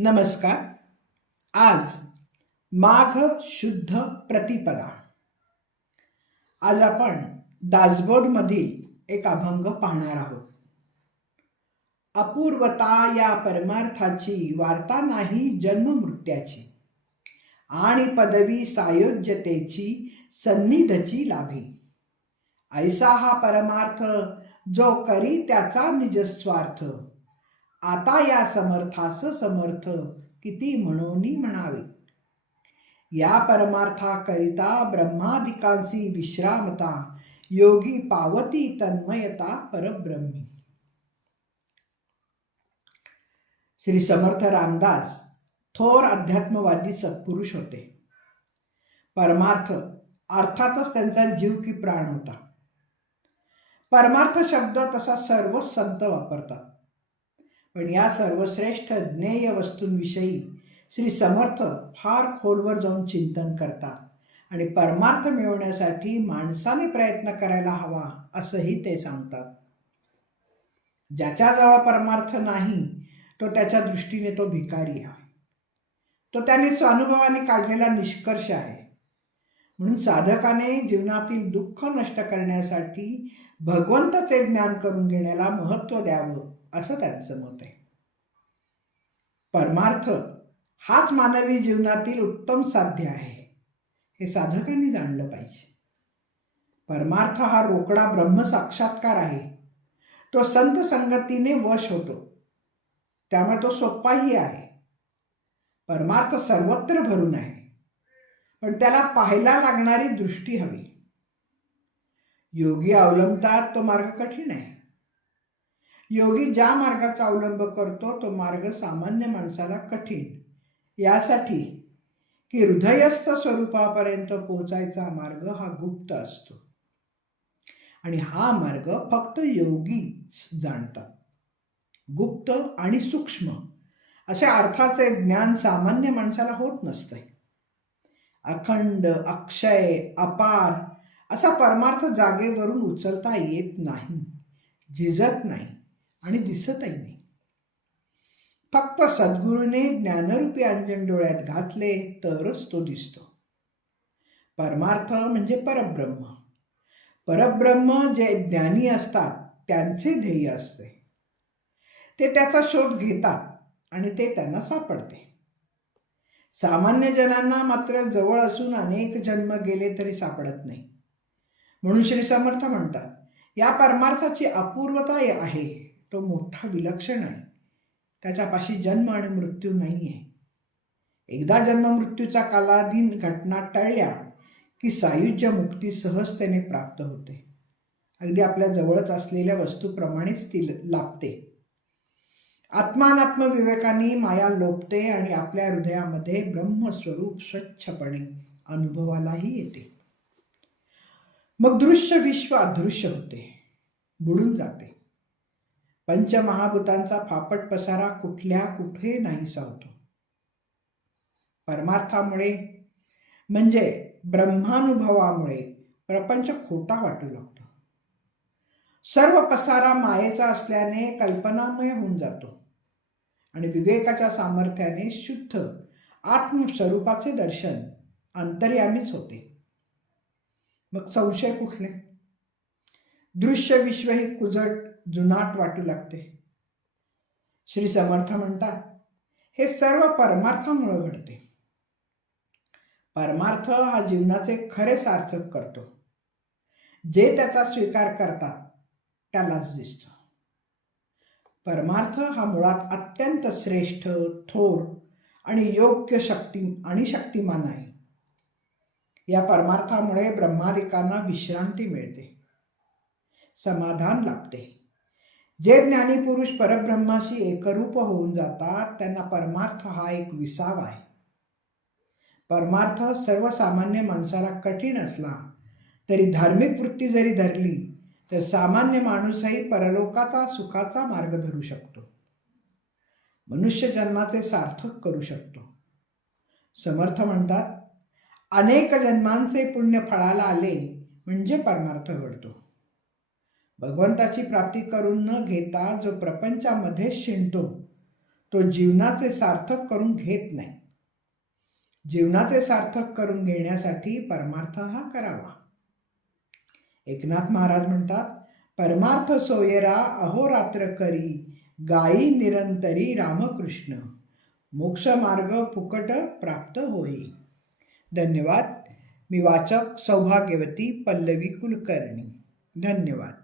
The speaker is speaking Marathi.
नमस्कार. आज माघ शुद्ध प्रतिपदा. आज आपण दासबोधमधील एक अभंग पाहणार आहोत. अपूर्वता या परमार्थाची वार्ता नाही जन्ममृत्याची. आणि पदवी सायोज्यतेची सन्निधची लाभी. ऐसा हा परमार्थ जो करी त्याचा निजस्वार्थ. आता या समर्थास समर्थ किती म्हणोनी म्हणावे. या परमार्थाकरिता ब्रह्मादिकांसी विश्रामता योगी पावती तन्मयता परब्रह्मी. श्री समर्थ रामदास थोर अध्यात्मवादी सत्पुरुष होते. परमार्थ अर्थातच त्यांचा जीव की प्राण होता. परमार्थ शब्द तसा सर्व संत वापरतात. पण या सर्वश्रेष्ठ ज्ञेय वस्तूंविषयी श्री समर्थ फार खोलवर जाऊन चिंतन करतात आणि परमार्थ मिळवण्यासाठी माणसाने प्रयत्न करायला हवा असंही ते सांगतात. ज्याच्याजवळ परमार्थ नाही तो त्याच्या दृष्टीने तो भिकारी आहे. तो त्याने स्वानुभवाने काढलेला निष्कर्ष आहे. म्हणून साधकाने जीवनातील दुःख नष्ट करण्यासाठी भगवंताचे ज्ञान करून घेण्याला महत्त्व द्यावं असं त्यांचं मत आहे. परमार्थ हाच मानवी जीवनातील उत्तम साध्य आहे हे साधकांनी जाणलं पाहिजे. परमार्थ हा रोकडा ब्रह्मसाक्षात्कार आहे. तो संत संगतीने वश होतो. त्यामुळे तो सोप्पाही आहे. परमार्थ सर्वत्र भरून आहे. पण त्याला पाहायला लागणारी दृष्टी हवी. योगी अवलंबतात तो मार्ग कठीण आहे. योगी ज्या मार्गाचा अवलंब करतो तो मार्ग सामान्य माणसाला कठीण. यासाठी की हृदयस्थ स्वरूपापर्यंत पोहोचायचा मार्ग हा गुप्त असतो. आणि हा मार्ग फक्त योगीच जाणतात. गुप्त आणि सूक्ष्म अशा अर्थाचे ज्ञान सामान्य माणसाला होत नसते. अखंड अक्षय अपार असा परमार्थ जागेवरून उचलता येत नाही झिजत नाही. आणि दिसतही नाही. फक्त सद्गुरूने ज्ञानरूपी अंजन डोळ्यात घातले तरच तो दिसतो. परमार्थ म्हणजे परब्रह्म. परब्रह्म जे ज्ञानी असतात त्यांचे ध्येय असते. ते त्याचा शोध घेतात आणि ते त्यांना सापडते. सामान्य जनांना मात्र जवळ असून अनेक जन्म गेले तरी सापडत नाही. म्हणून श्री समर्थ म्हणतात या परमार्थाची अपूर्वता आहे. तो मोठा विलक्षण आहे. त्याच्यापाशी जन्म आणि मृत्यू नाही आहे एकदा जन्म मृत्यूचा कालाधीन घटना टळल्या की सायुज्य मुक्ती सहजतेने प्राप्त होते. अगदी आपल्या जवळच असलेल्या वस्तूप्रमाणेच ती लाभते. आत्मानात्म विवेकाने माया लोपते आणि आपल्या हृदयामध्ये ब्रह्मस्वरूप स्वच्छपणे अनुभवालाही येते. मग दृश्य विश्व अदृश्य होते. बुडून जाते. पंचमहाभूतांचा फापट पसारा कुठल्या कुठे नाहीसा होतो परमार्थामुळे म्हणजे ब्रह्मानुभवामुळे प्रपंच खोटा वाटू लागतो. सर्व पसारा मायेचा असल्याने कल्पनामय होऊन जातो आणि विवेकाच्या सामर्थ्याने शुद्ध आत्मस्वरूपाचे दर्शन अंतर्यामीच होते. मग संशय कुठले? दृश्य विश्व हे कुजट जुनाट वाटू लागते. श्री समर्थ म्हणतात हे सर्व परमार्थामुळं घडते. परमार्थ हा जीवनाचे खरे सार्थक करतो. जे त्याचा स्वीकार करतात त्यालाच दिसतो. परमार्थ हा मुळात अत्यंत श्रेष्ठ थोर आणि योग्य शक्ती आणि शक्तिमान आहे. या परमार्थामुळे ब्रह्मादिकांना विश्रांती मिळते. समाधान लाभते. जे ज्ञानी पुरुष परब्रह्माशी एकरूप होऊन जातात त्यांना परमार्थ हा एक विसाव आहे. परमार्थ सर्वसामान्य माणसाला कठीण असला तरी धार्मिक वृत्ती जरी धरली तर सामान्य माणूसही परलोकाचा सुखाचा मार्ग धरू शकतो. मनुष्य जन्माचे सार्थक करू शकतो. समर्थ म्हणतात अनेक जन्मांचे पुण्य फळाला आले म्हणजे परमार्थ घडतो. भगवंताची प्राप्ती करून न घेता जो प्रपंचामध्ये शिणतो तो जीवनाचे सार्थक करून घेत नाही. जीवनाचे सार्थक करून घेण्यासाठी परमार्थ हा करावा. एकनाथ महाराज म्हणतात परमार्थ सोयरा अहोरात्र करी गायी निरंतरी रामकृष्ण. मोक्ष मार्ग फुकट प्राप्त होई. धन्यवाद. मी वाचक सौभाग्यवती पल्लवी कुलकर्णी. धन्यवाद.